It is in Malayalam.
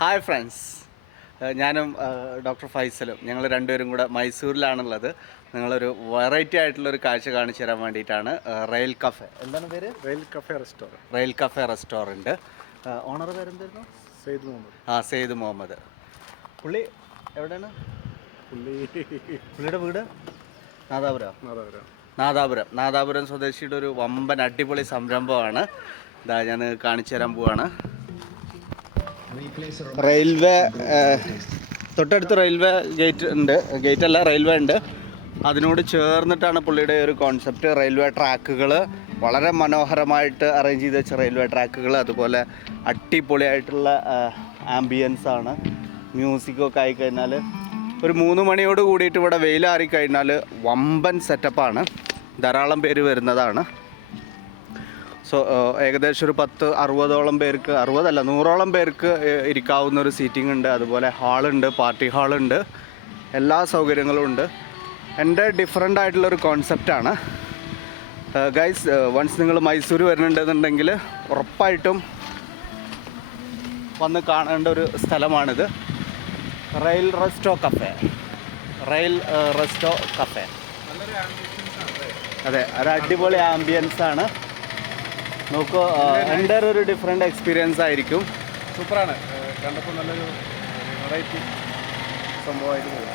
ഹായ് ഫ്രണ്ട്സ്, ഞാനും ഡോക്ടർ ഫൈസലും ഞങ്ങൾ രണ്ടുപേരും കൂടെ മൈസൂരിലാണുള്ളത്. നിങ്ങളൊരു വെറൈറ്റി ആയിട്ടുള്ളൊരു കാഴ്ച കാണിച്ചു തരാൻ വേണ്ടിയിട്ടാണ് റെയിൽ കഫേ. എന്താണ് പേര്? Rail cafe restaurant. ഓണർ പേരെന്തായിരുന്നു? സെയ്ദ് മുഹമ്മദ്. പുള്ളി എവിടെയാണ്? പുള്ളിയുടെ വീട് നാദാപുരം സ്വദേശിയുടെ ഒരു വമ്പൻ അടിപൊളി സംരംഭമാണ്. ഇതാ ഞാൻ കാണിച്ചു തരാൻ പോവാണ്. റെയിൽവേ തൊട്ടടുത്ത് റെയിൽവേ റെയിൽവേ ഉണ്ട്. അതിനോട് ചേർന്നിട്ടാണ് പുള്ളിയുടെ ഒരു കോൺസെപ്റ്റ്. റെയിൽവേ ട്രാക്കുകൾ വളരെ മനോഹരമായിട്ട് അറേഞ്ച് ചെയ്ത് വെച്ച റെയിൽവേ ട്രാക്കുകൾ, അതുപോലെ അടിപൊളിയായിട്ടുള്ള ആംബിയൻസാണ്. മ്യൂസിക്കൊക്കെ ആയിക്കഴിഞ്ഞാൽ ഒരു 3 മണിയോട് കൂടിയിട്ട് ഇവിടെ വെയിലാറിക്കഴിഞ്ഞാൽ വമ്പൻ സെറ്റപ്പാണ്. ധാരാളം പേര് വരുന്നതാണ്. സോ ഏകദേശം ഒരു 60-ഓളം പേർക്ക്, 100ഓളം പേർക്ക് ഇരിക്കാവുന്ന ഒരു സീറ്റിംഗ് ഉണ്ട്. അതുപോലെ ഹാളുണ്ട്, പാർട്ടി ഹാളുണ്ട്, എല്ലാ സൗകര്യങ്ങളും ഉണ്ട്. എൻ്റെ ഡിഫറെൻ്റ് ആയിട്ടുള്ളൊരു കോൺസെപ്റ്റാണ്. ഗൈസ്, വൺസ് നിങ്ങൾ മൈസൂർ വരുന്നുണ്ടെന്നുണ്ടെങ്കിൽ ഉറപ്പായിട്ടും വന്ന് കാണേണ്ട ഒരു സ്ഥലമാണിത്. Rail resto cafe. അതെ, ഒരു അടിപൊളി ആംബിയൻസാണ്. നോക്കൂ, എൻ്റെ ഒരു ഡിഫറെൻ്റ് എക്സ്പീരിയൻസ് ആയിരിക്കും. സൂപ്പറാണ്. കണ്ടപ്പോൾ നല്ലൊരു വെറൈറ്റി സംഭവമായിട്ട് തോന്നി.